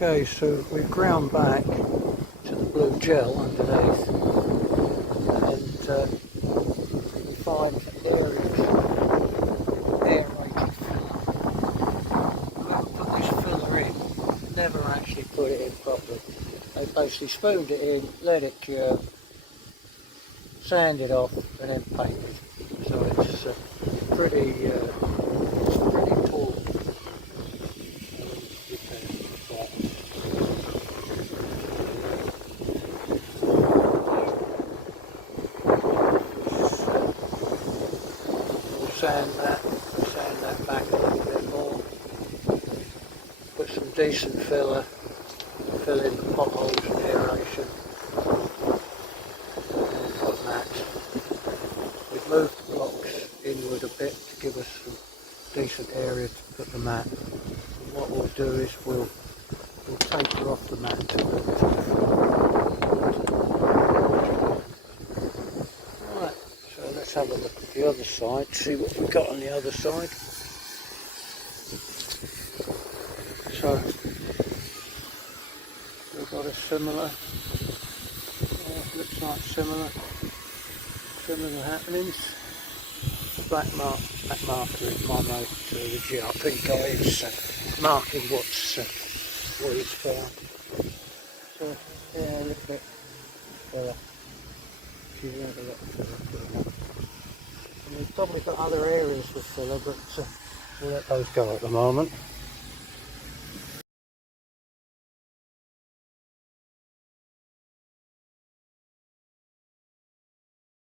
Okay, so we've ground back to the blue gel underneath, and we find areated filler. Whoever put this filler in never actually put it in properly. They basically spooned it in, let it cure, sand it off, and then painted. So it's pretty poor repair. Sand that back a little bit more, put some decent filler, fill in the potholes and aeration, and put that. We've moved the blocks inward a bit to give us some decent area to put the mat. And what we'll do is we'll taper off the mat to the Right, so let's have a look at the other side, see what we've got on the other side. So we've got a similar, looks like similar happenings. The black marker is my mate, the GRP guy is marking what he's found. So yeah, a little bit filler. If you have a look filler. And we've probably got other areas with filler, but we'll let those go at the moment.